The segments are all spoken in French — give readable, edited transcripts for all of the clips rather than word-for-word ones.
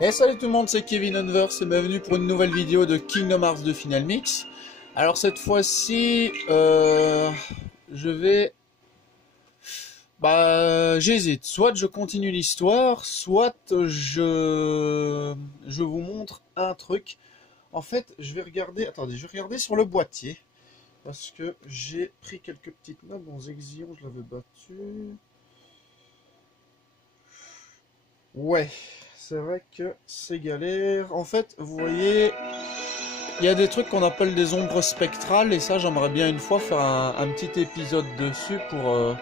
Et salut tout le monde, c'est Kevin Unverse et bienvenue pour une nouvelle vidéo de Kingdom Hearts 2 Final Mix. Alors cette fois-ci, j'hésite. Soit je continue l'histoire, soit je vous montre un truc. En fait, je vais regarder, attendez, je vais regarder sur le boîtier. Parce que j'ai pris quelques petites notes. Bon, Zexion, je l'avais battu. Ouais, c'est vrai que c'est galère. En fait, vous voyez, il y a des trucs qu'on appelle des ombres spectrales. Et ça, j'aimerais bien une fois faire un petit épisode dessus pour...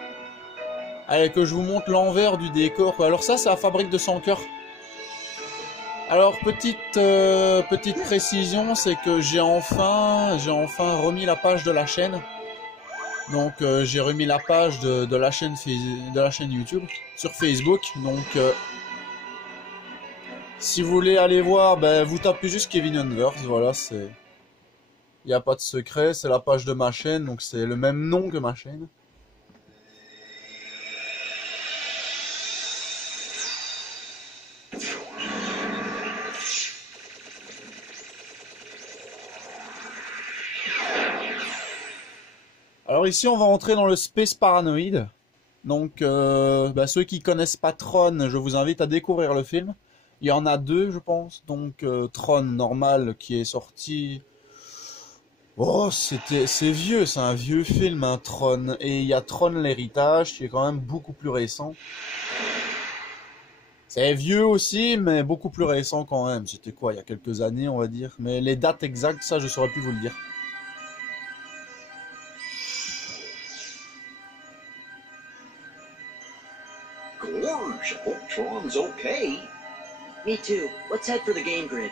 Allez, que je vous montre l'envers du décor. Alors ça, c'est la fabrique de 100 cœurs. Alors, petite précision, c'est que j'ai enfin remis la page de la chaîne. Donc j'ai remis la page de la chaîne YouTube sur Facebook. Donc si vous voulez aller voir, ben, vous tapez juste Kevin Unverse. Voilà, c'est, il n'y a pas de secret, c'est la page de ma chaîne, donc c'est le même nom que ma chaîne. Alors ici on va entrer dans le Space Paranoid. Donc ceux qui connaissent pas Tron, je vous invite à découvrir le film. Il y en a deux je pense. Donc Tron normal qui est sorti... Oh c'est vieux, c'est un vieux film hein, Tron. Et il y a Tron l'héritage qui est quand même beaucoup plus récent. C'est vieux aussi mais beaucoup plus récent quand même. C'était quoi, il y a quelques années on va dire. Mais les dates exactes ça je saurais plus vous le dire. Gorge, I hope Tron's okay. Me too. Let's head for the game grid.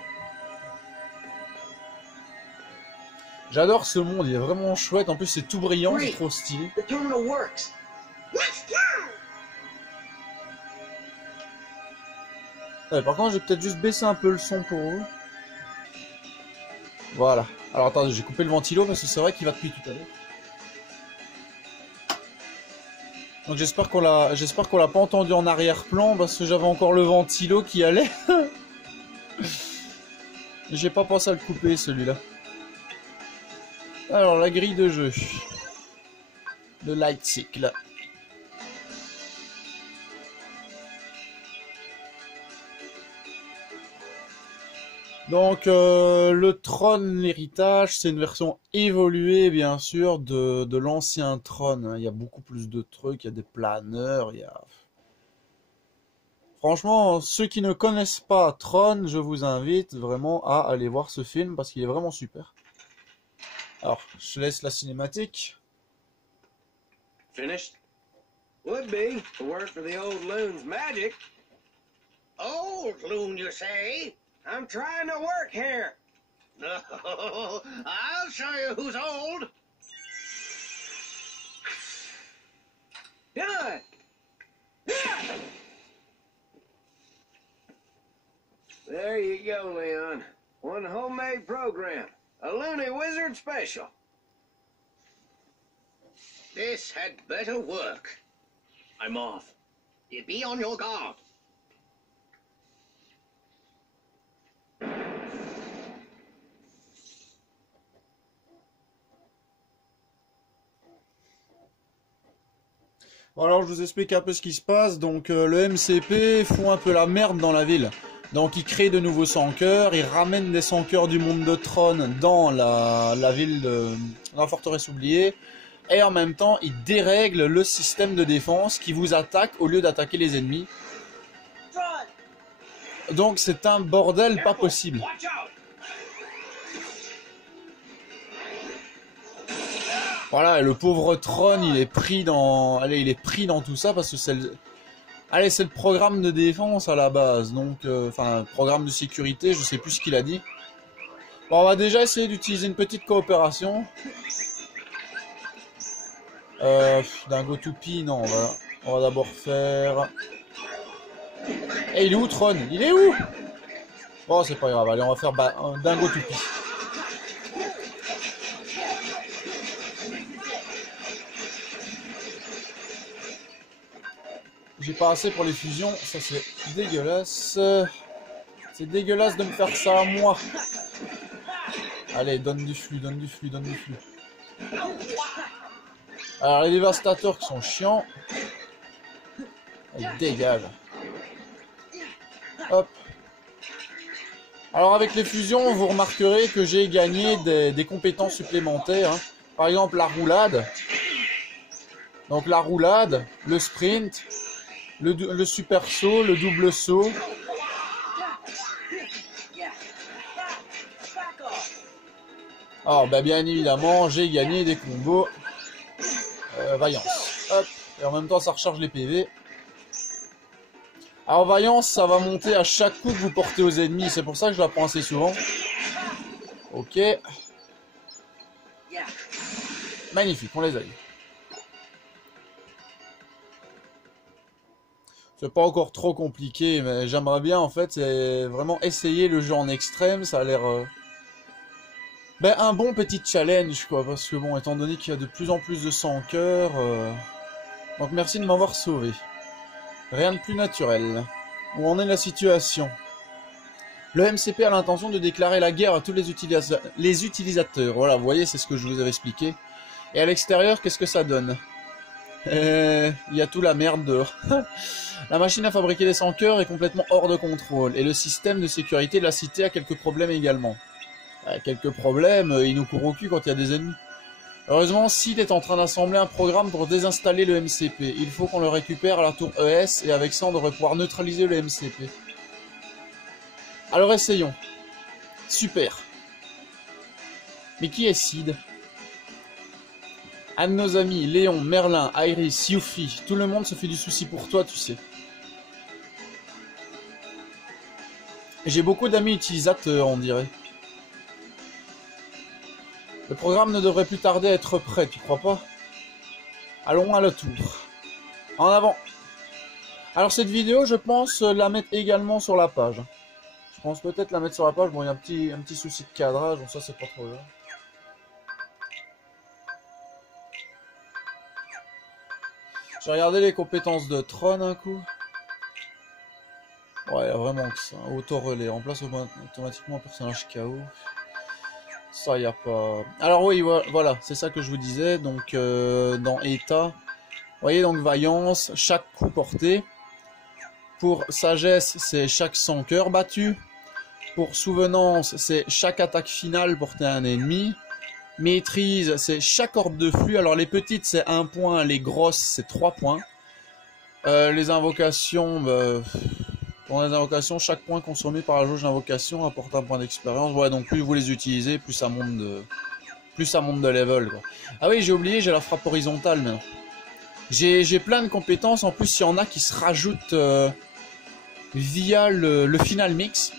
J'adore ce monde, il est vraiment chouette. En plus, c'est tout brillant, c'est trop stylé. The terminal works. Let's go! Ouais, par contre, je vais peut-être juste baisser un peu le son pour vous. Voilà. Alors attendez, j'ai coupé le ventilo parce que c'est vrai qu'il va depuis tout à l'heure. Donc j'espère qu'on l'a pas entendu en arrière-plan parce que j'avais encore le ventilo qui allait. J'ai pas pensé à le couper celui-là. Alors la grille de jeu. Le light cycle. Donc le Tron l'héritage, c'est une version évoluée bien sûr de l'ancien Tron. Il y a beaucoup plus de trucs, il y a des planeurs, il y a... Franchement, ceux qui ne connaissent pas Tron, je vous invite vraiment à aller voir ce film parce qu'il est vraiment super. Alors, je laisse la cinématique. Finished? Would be, if it weren't for the old loon's magic. Old loon, you say? I'm trying to work here. No, I'll show you who's old. Done. Yeah. There you go, Leon. One homemade program. A Looney Wizard special. This had better work. I'm off. You be on your guard. Bon, alors je vous explique un peu ce qui se passe. Donc le MCP fout un peu la merde dans la ville. Donc il crée de nouveaux 100 cœurs, il ramène des 100 cœurs du monde de Tron dans la ville dans la forteresse oubliée. Et en même temps, il dérègle le système de défense qui vous attaque au lieu d'attaquer les ennemis. Donc c'est un bordel pas possible. Voilà, et le pauvre Tron, il est pris dans... Allez, il est pris dans tout ça parce que c'est le... Allez, c'est le programme de défense à la base, donc... Enfin, programme de sécurité, je sais plus ce qu'il a dit. Bon, on va déjà essayer d'utiliser une petite coopération. D'un go-to-pee, non, on va d'abord faire... Eh, il est où Tron? Il est où? Bon, c'est pas grave, allez, on va faire d'un go-to-pee. J'ai pas assez pour les fusions, ça c'est dégueulasse. C'est dégueulasse de me faire ça à moi. Allez, donne du flux, donne du flux, donne du flux. Alors, les dévastateurs qui sont chiants. Ils dégagent. Hop. Alors, avec les fusions, vous remarquerez que j'ai gagné des compétences supplémentaires. Hein. Par exemple, la roulade. Donc, la roulade, le sprint, le super saut, le double saut. Alors, bah, bien évidemment, j'ai gagné des combos. Vaillance. Hop. Et en même temps, ça recharge les PV. Alors, Vaillance, ça va monter à chaque coup que vous portez aux ennemis. C'est pour ça que je la prends assez souvent. Ok. Magnifique, on les a eu. C'est pas encore trop compliqué, mais j'aimerais bien, en fait, c'est vraiment essayer le jeu en extrême. Ça a l'air... Ben, un bon petit challenge, quoi. Parce que, bon, étant donné qu'il y a de plus en plus de sang cœur... Donc, merci de m'avoir sauvé. Rien de plus naturel. Où en est la situation? Le MCP a l'intention de déclarer la guerre à tous les utilisateurs. Voilà, vous voyez, c'est ce que je vous avais expliqué. Et à l'extérieur, qu'est-ce que ça donne? Il y a tout la merde dehors. La machine à fabriquer des sans-cœurs est complètement hors de contrôle. Et le système de sécurité de la cité a quelques problèmes également. Quelques problèmes, il nous court au cul quand il y a des ennemis. Heureusement, Sid est en train d'assembler un programme pour désinstaller le MCP. Il faut qu'on le récupère à la tour ES et avec ça on devrait pouvoir neutraliser le MCP. Alors essayons. Super. Mais qui est Sid? Un de nos amis, Léon, Merlin, Iris, Yuffie, tout le monde se fait du souci pour toi, tu sais. J'ai beaucoup d'amis utilisateurs, on dirait. Le programme ne devrait plus tarder à être prêt, tu crois pas? Allons à la tour. En avant. Alors cette vidéo, je pense la mettre également sur la page. Je pense peut-être la mettre sur la page. Bon, il y a un petit souci de cadrage, donc ça c'est pas trop grave. J'ai regardé les compétences de Tron un coup. Ouais, il y a vraiment que ça. Auto-relais. Remplace automatiquement un personnage KO. Ça, il n'y a pas... Alors oui, voilà, c'est ça que je vous disais. Donc, dans état, vous voyez, donc vaillance, chaque coup porté. Pour sagesse, c'est chaque sang cœur battu. Pour souvenance, c'est chaque attaque finale portée à un ennemi. Maîtrise, c'est chaque orbe de flux. Alors les petites, c'est 1 point. Les grosses, c'est 3 points. Les invocations... Pour les invocations, chaque point consommé par la jauge d'invocation apporte un point d'expérience. Ouais, donc plus vous les utilisez, plus ça monte de level, quoi. Ah oui, j'ai oublié, j'ai la frappe horizontale maintenant. J'ai plein de compétences. En plus, il y en a qui se rajoutent via le final mix.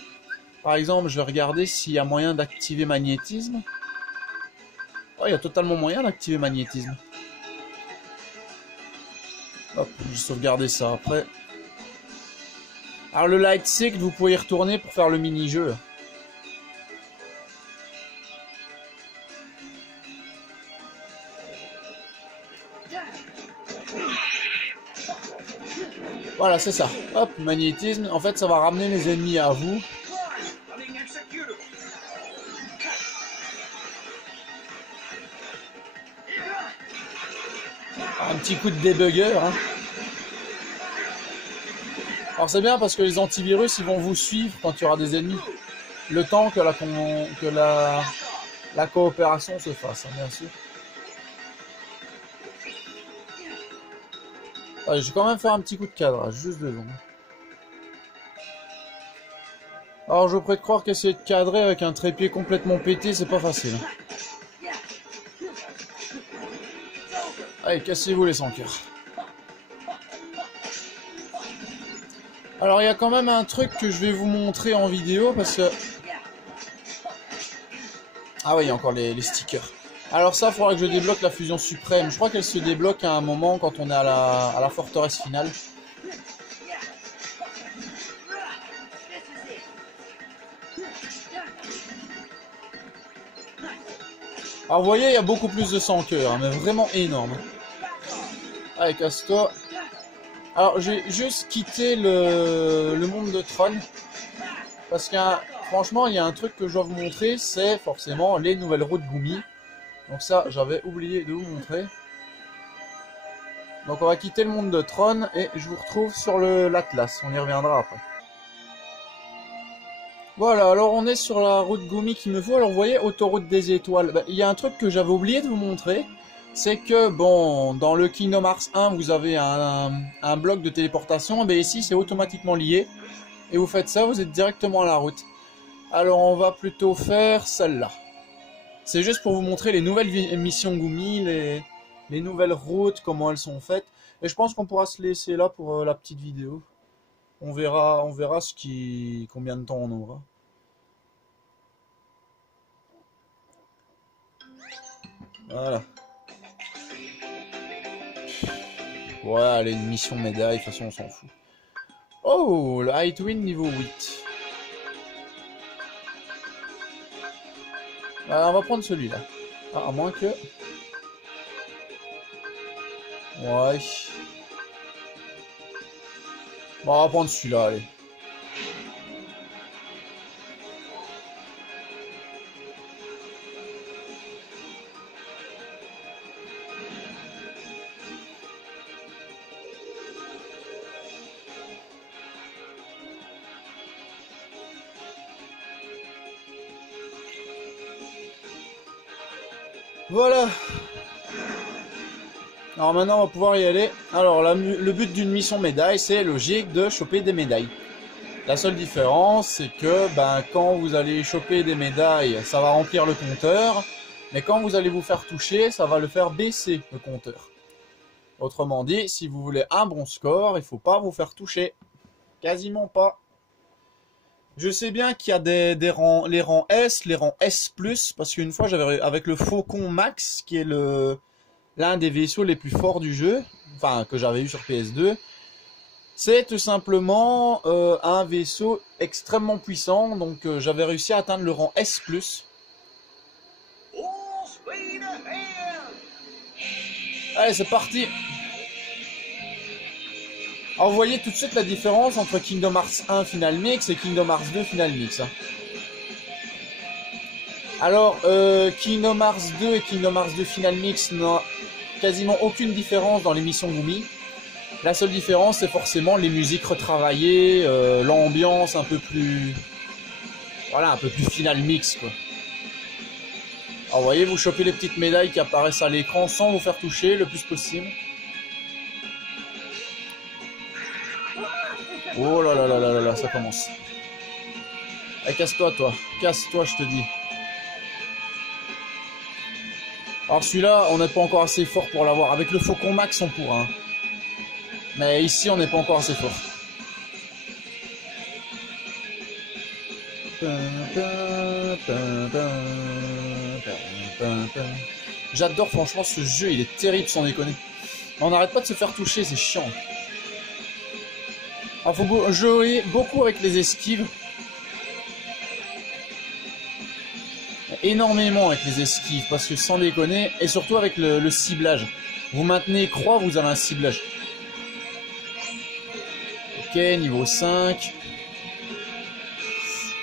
Par exemple, je vais regarder s'il y a moyen d'activer magnétisme. Oh, il y a totalement moyen d'activer magnétisme. Hop, je vais sauvegarder ça après. Alors le light cycle, vous pouvez y retourner pour faire le mini-jeu. Voilà, c'est ça. Hop, magnétisme. En fait, ça va ramener les ennemis à vous. Un petit coup de débugger, hein. Alors c'est bien parce que les antivirus, ils vont vous suivre quand il y aura des ennemis. Le temps que la coopération se fasse, hein, bien sûr. Allez, je vais quand même faire un petit coup de cadrage, juste 2 secondes. Alors je vous prie de croire qu'essayer de cadrer avec un trépied complètement pété, c'est pas facile. Allez, cassez-vous les sans-cœurs. Alors il y a quand même un truc que je vais vous montrer en vidéo parce que... Ah oui, il y a encore les stickers. Alors ça, il faudra que je débloque la fusion suprême. Je crois qu'elle se débloque à un moment quand on est à la forteresse finale. Alors vous voyez, il y a beaucoup plus de sang cœur, hein, mais vraiment énorme. Allez, casse-toi. Alors j'ai juste quitté le monde de Tron. Parce que franchement, il y a un truc que je dois vous montrer, c'est forcément les nouvelles routes Gumi. Donc ça, j'avais oublié de vous montrer. Donc on va quitter le monde de Tron et je vous retrouve sur l'Atlas. On y reviendra après. Voilà, alors on est sur la route Gumi qu'il me faut. Alors vous voyez, autoroute des étoiles. Bah, il y a un truc que j'avais oublié de vous montrer. C'est que, bon, dans le Kingdom Hearts 1, vous avez un bloc de téléportation. Mais ici, c'est automatiquement lié. Et vous faites ça, vous êtes directement à la route. Alors on va plutôt faire celle-là. C'est juste pour vous montrer les nouvelles missions Gumi, les nouvelles routes, comment elles sont faites. Et je pense qu'on pourra se laisser là pour la petite vidéo. On verra combien de temps on aura. Voilà. Ouais, allez, une mission médaille, de toute façon on s'en fout. Oh, le Hightwind niveau 8. Alors, on va prendre celui-là. Ah, à moins que... Ouais. Bon, on va prendre celui-là, allez. Voilà. Alors maintenant on va pouvoir y aller. Alors le but d'une mission médaille, c'est logique de choper des médailles. La seule différence, c'est que quand vous allez choper des médailles, ça va remplir le compteur. Mais quand vous allez vous faire toucher, ça va le faire baisser le compteur. Autrement dit, si vous voulez un bon score, il ne faut pas vous faire toucher. Quasiment pas. Je sais bien qu'il y a les rangs S, les rangs S+, parce qu'une fois j'avais avec le Faucon Max, qui est l'un des vaisseaux les plus forts du jeu, enfin que j'avais eu sur PS2, c'est tout simplement un vaisseau extrêmement puissant, donc j'avais réussi à atteindre le rang S+. Allez, c'est parti. Alors vous voyez tout de suite la différence entre Kingdom Hearts 1 Final Mix et Kingdom Hearts 2 Final Mix. Alors Kingdom Hearts 2 et Kingdom Hearts 2 Final Mix n'ont quasiment aucune différence dans les missions Gumi. La seule différence c'est forcément les musiques retravaillées, l'ambiance un peu plus... Voilà, un peu plus Final Mix quoi. Alors vous voyez, vous chopez les petites médailles qui apparaissent à l'écran sans vous faire toucher le plus possible. Oh là là là là là, ça commence. Allez, casse-toi, toi. Casse-toi, je te dis. Alors celui-là, on n'est pas encore assez fort pour l'avoir. Avec le Faucon Max, on pourra. Hein. Mais ici, on n'est pas encore assez fort. J'adore franchement ce jeu, il est terrible sans déconner. On n'arrête pas de se faire toucher, c'est chiant. Il faut jouer beaucoup avec les esquives. Énormément avec les esquives, parce que sans déconner, et surtout avec le ciblage. Vous maintenez croix, vous avez un ciblage. Ok, niveau 5.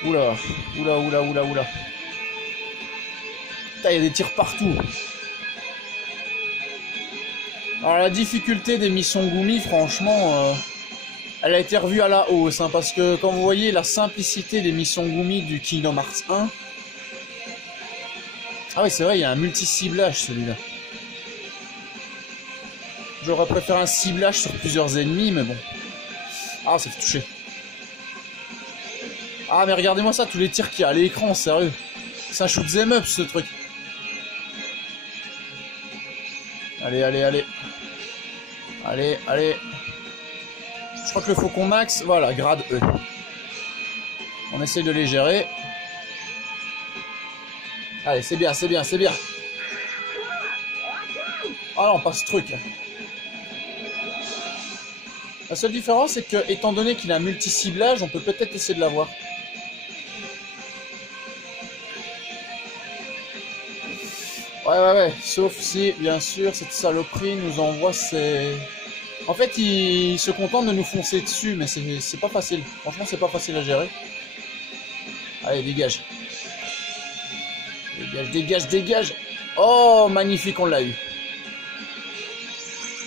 Oula, oula, oula, oula, oula. Putain, il y a des tirs partout. Alors la difficulté des missions Gumi, franchement... elle a été revue à la hausse, hein, parce que quand vous voyez la simplicité des missions Gumi du Kingdom Hearts 1... Ah oui, c'est vrai, il y a un multi-ciblage celui-là. J'aurais préféré un ciblage sur plusieurs ennemis, mais bon. Ah, ça fait toucher. Ah, mais regardez-moi ça, tous les tirs qu'il y a à l'écran, sérieux. C'est un shoot'em up ce truc. Allez, allez, allez. Allez, allez. Je crois que le Faucon Max, voilà, grade E. On essaie de les gérer. Allez, c'est bien, c'est bien, c'est bien. Ah non, pas ce truc. La seule différence, c'est que, étant donné qu'il a un multi-ciblage, on peut peut-être essayer de l'avoir. Ouais. Sauf si, bien sûr, cette saloperie nous envoie ses... En fait, il se contente de nous foncer dessus, mais c'est pas facile. Franchement, c'est pas facile à gérer. Allez, dégage. Dégage, dégage, dégage. Oh, magnifique, on l'a eu.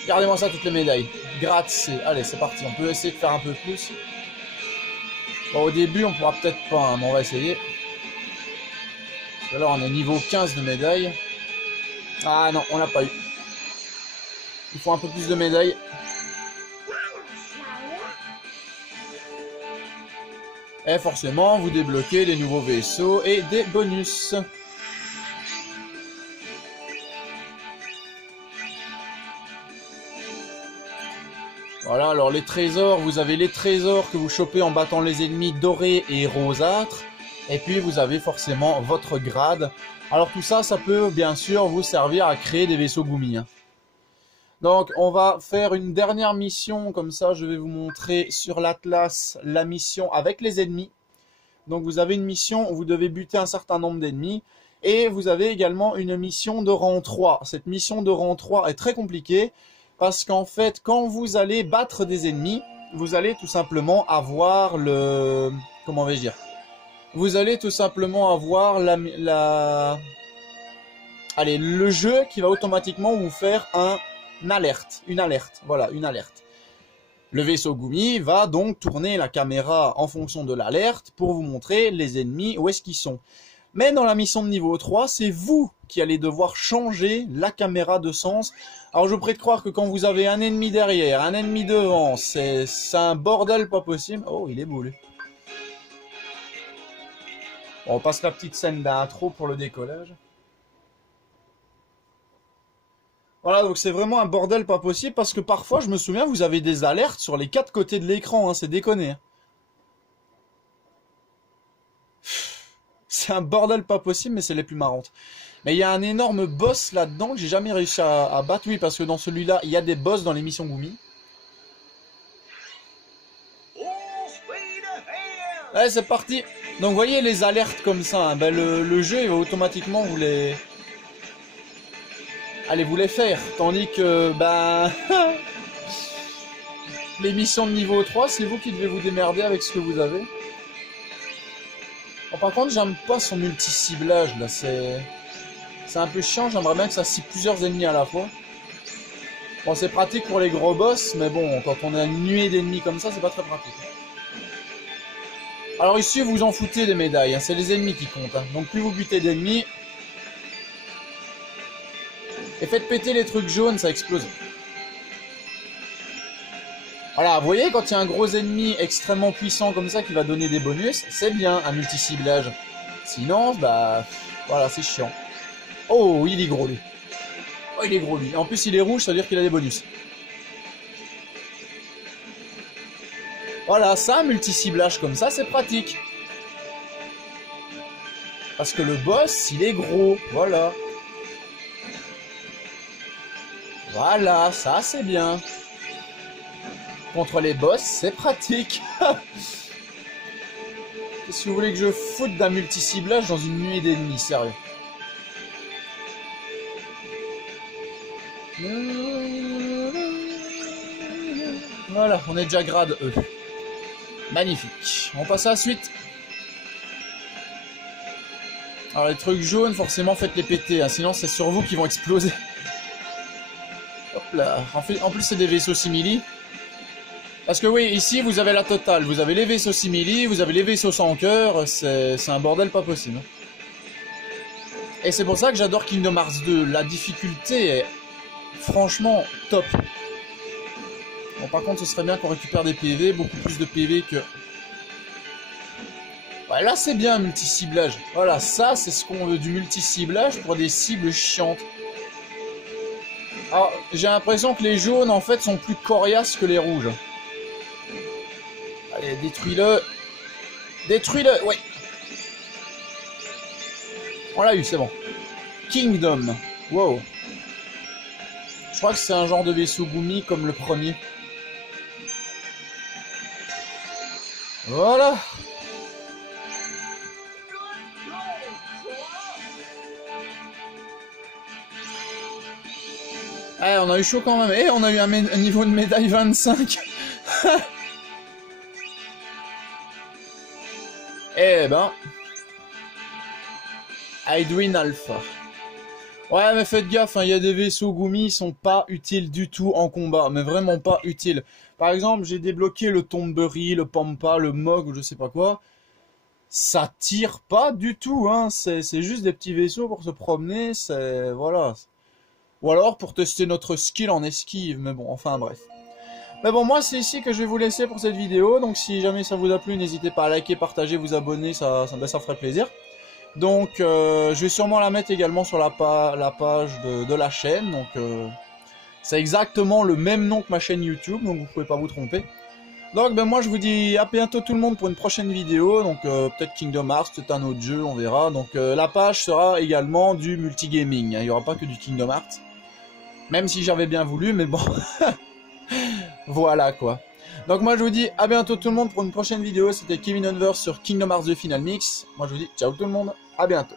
Gardez-moi ça, toutes les médailles. Grazie. Allez, c'est parti. On peut essayer de faire un peu plus. Bon, au début, on pourra peut-être pas, hein, mais on va essayer. Parce que là, on est niveau 15 de médailles. Ah non, on l'a pas eu. Il faut un peu plus de médailles. Et forcément, vous débloquez les nouveaux vaisseaux et des bonus. Voilà, alors les trésors, vous avez les trésors que vous chopez en battant les ennemis dorés et rosâtres. Et puis vous avez forcément votre grade. Alors tout ça, ça peut bien sûr vous servir à créer des vaisseaux Gumi. Donc on va faire une dernière mission, comme ça je vais vous montrer sur l'Atlas la mission avec les ennemis. Donc vous avez une mission où vous devez buter un certain nombre d'ennemis. Et vous avez également une mission de rang 3. Cette mission de rang 3 est très compliquée. Parce qu'en fait, quand vous allez battre des ennemis, vous allez tout simplement avoir le... Comment vais-je dire? Vous allez tout simplement avoir Allez, le jeu qui va automatiquement vous faire une alerte. Voilà, une alerte. Le vaisseau Gumi va donc tourner la caméra en fonction de l'alerte pour vous montrer les ennemis où est-ce qu'ils sont. Mais dans la mission de niveau 3, c'est vous qui allez devoir changer la caméra de sens. Alors je vous prie de croire que quand vous avez un ennemi derrière, un ennemi devant, c'est un bordel pas possible. Oh, il est beau lui. Bon, on passe la petite scène d'intro pour le décollage. Voilà, donc c'est vraiment un bordel pas possible parce que parfois, je me souviens, vous avez des alertes sur les 4 côtés de l'écran, hein, c'est déconné. Hein. C'est un bordel pas possible, mais c'est les plus marrantes. Mais il y a un énorme boss là-dedans que j'ai jamais réussi à battre. Oui, parce que dans celui-là, il y a des boss dans les missions Gumi. Allez, c'est parti. Donc, vous voyez les alertes comme ça. Hein, ben, le jeu, il va automatiquement vous les... Allez, vous les faire. Tandis que, ben... les missions de niveau 3, c'est vous qui devez vous démerder avec ce que vous avez. Bon, par contre, j'aime pas son multi-ciblage, là. C'est un peu chiant, j'aimerais bien que ça cible plusieurs ennemis à la fois. Bon, c'est pratique pour les gros boss, mais bon, quand on a une nuée d'ennemis comme ça, c'est pas très pratique. Alors ici, vous en foutez des médailles, hein, c'est les ennemis qui comptent. Hein. Donc plus vous butez d'ennemis... Et faites péter les trucs jaunes, ça explose. Voilà, vous voyez, quand il y a un gros ennemi extrêmement puissant comme ça qui va donner des bonus, c'est bien un multi-ciblage. Sinon, bah... Voilà, c'est chiant. Oh, il est gros lui. Oh, il est gros lui. En plus, il est rouge, ça veut dire qu'il a des bonus. Voilà, ça, un multi-ciblage comme ça, c'est pratique. Parce que le boss, il est gros. Voilà. Voilà, ça, c'est bien. Contre les boss, c'est pratique. Qu'est-ce que vous voulez que je foute d'un multi-ciblage dans une nuée d'ennemis, sérieux? Voilà, on est déjà grade E. Magnifique. On passe à la suite. Alors les trucs jaunes, forcément faites les péter, hein, sinon c'est sur vous qu'ils vont exploser. Hop là. En plus c'est des vaisseaux simili. Parce que oui, ici vous avez la totale. Vous avez les vaisseaux simili, vous avez les vaisseaux sans cœur. C'est un bordel pas possible. Et c'est pour ça que j'adore Kingdom Hearts 2. La difficulté est franchement top. Bon, par contre, ce serait bien qu'on récupère des PV, beaucoup plus de PV que... Ouais, là, c'est bien, multi-ciblage. Voilà, ça, c'est ce qu'on veut, du multi-ciblage pour des cibles chiantes. Alors, j'ai l'impression que les jaunes, en fait, sont plus coriaces que les rouges. Allez, détruis-le. Détruis-le, ouais. On l'a eu, c'est bon. Kingdom. Wow. Je crois que c'est un genre de vaisseau Gumi comme le premier. Voilà. Eh, on a eu chaud quand même. Eh, on a eu un niveau de médaille 25. Eh ben. Idwin Alpha. Ouais, mais faites gaffe, il y a des vaisseaux Gumi, ils sont pas utiles du tout en combat, mais vraiment pas utiles. Par exemple, j'ai débloqué le Tombery, le Pampa, le Mog, ou je sais pas quoi. Ça tire pas du tout, hein. C'est juste des petits vaisseaux pour se promener, c'est... Voilà. Ou alors pour tester notre skill en esquive, mais bon, enfin bref. Mais bon, moi c'est ici que je vais vous laisser pour cette vidéo, donc si jamais ça vous a plu, n'hésitez pas à liker, partager, vous abonner, ça ferait plaisir. Donc je vais sûrement la mettre également sur la page de la chaîne, donc c'est exactement le même nom que ma chaîne YouTube, donc vous pouvez pas vous tromper. Donc ben moi je vous dis à bientôt tout le monde pour une prochaine vidéo, donc peut-être Kingdom Hearts, peut-être un autre jeu, on verra. Donc la page sera également du multigaming, hein. Il n'y aura pas que du Kingdom Hearts. Même si j'avais bien voulu, mais bon, voilà quoi. Donc moi je vous dis à bientôt tout le monde pour une prochaine vidéo, c'était Kevin Unverse sur Kingdom Hearts The Final Mix. Moi je vous dis ciao tout le monde, à bientôt.